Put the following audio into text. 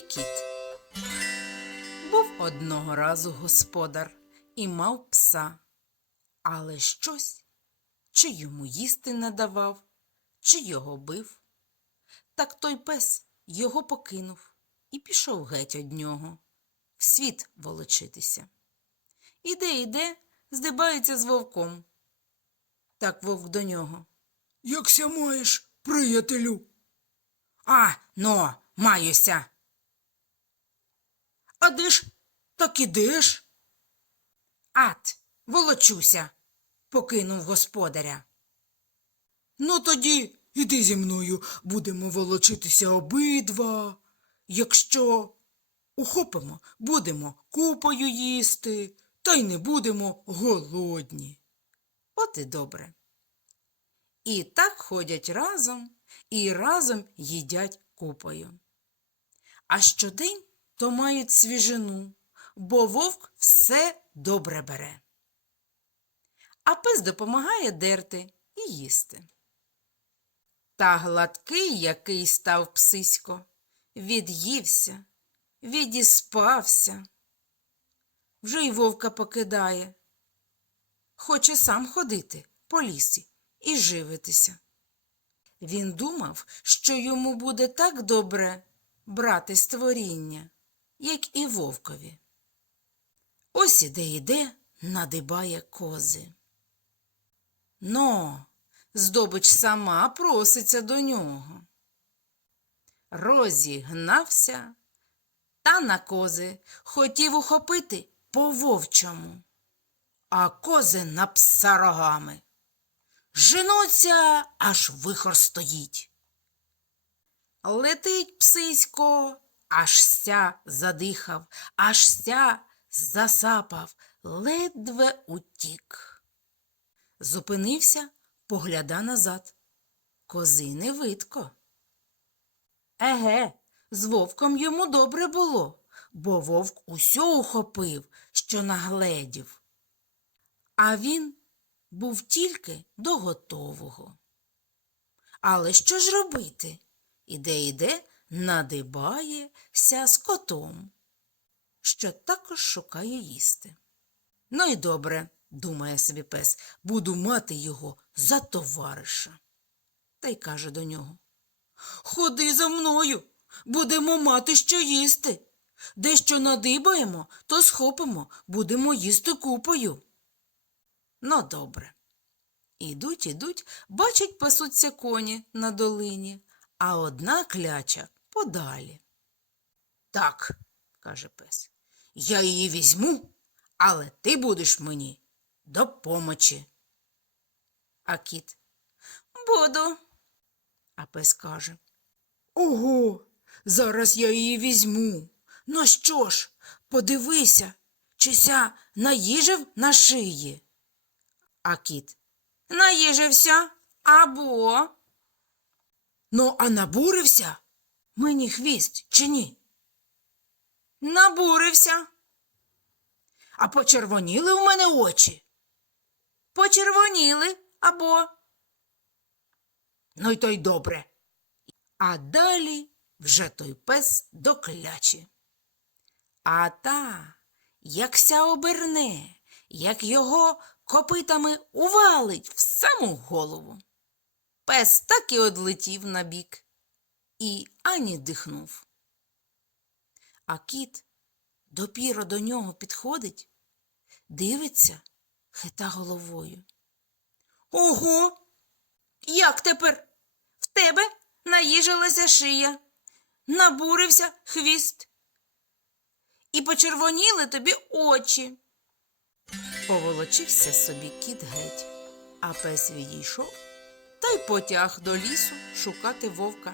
кіт. Був одного разу господар і мав пса, але щось чи йому їсти не давав, чи його бив. Так той пес його покинув і пішов геть од нього, в світ волочитися. Іде, іде, здибається з вовком. Так вовк до нього. Якся маєш, приятелю? А, но, маюся. А де ж? Так ідеш? Ат, волочуся, покинув господаря. Ну тоді іди зі мною, будемо волочитися обидва. Якщо ухопимо, будемо купою їсти, та й не будемо голодні. От і добре. І так ходять разом, і разом їдять купою. А щодень то мають свіжину, бо вовк все добре бере. А пес допомагає дерти і їсти. Та гладкий, який став псисько, від'ївся, відіспався. Вже й вовка покидає. Хоче сам ходити по лісі і живитися. Він думав, що йому буде так добре брати створіння, як і вовкові. Ось іде іде, надибає кози. Но здобич сама проситься до нього. Розігнався та на кози хотів ухопити по вовчому, а кози на пса рогами. Женуться, аж вихор стоїть. Летить псисько, аж ся задихав, аж ся засапав, ледве утік. Зупинився, погляда назад. Кози не видко. Еге, з вовком йому добре було, бо вовк усьо ухопив, що нагледів. А він був тільки до готового. Але що ж робити? Іде іде, надибається з котом, що також шукає їсти. Ну і добре, думає собі пес, буду мати його за товариша. Та й каже до нього. Ходи за мною, будемо мати що їсти. Дещо надибаємо, то схопимо, будемо їсти купою. Ну, добре. Ідуть, ідуть, бачать, пасуться коні на долині, а одна кляча подалі. Так, каже пес, я її візьму, але ти будеш мені до помочі. А кіт буду. А пес каже, Ого, зараз я її візьму. Ну що ж, подивися, чи ся наїжив на шиї. а кіт наїжився або Ну, а набурився мені хвіст чи ні? набурився. А почервоніли у мене очі. Почервоніли або. Ну й то й добре. А далі вже той пес до клячі. А та, якся оберне, як його копитами увалить в саму голову. Пес так і одлетів на бік і ані дихнув. А кіт допіро до нього підходить, дивиться, хита головою. Ого, Як тепер? В тебе наїжилася шия, набурився хвіст. І почервоніли тобі очі. Поволочився собі кіт геть, а пес відійшов та й потяг до лісу шукати вовка.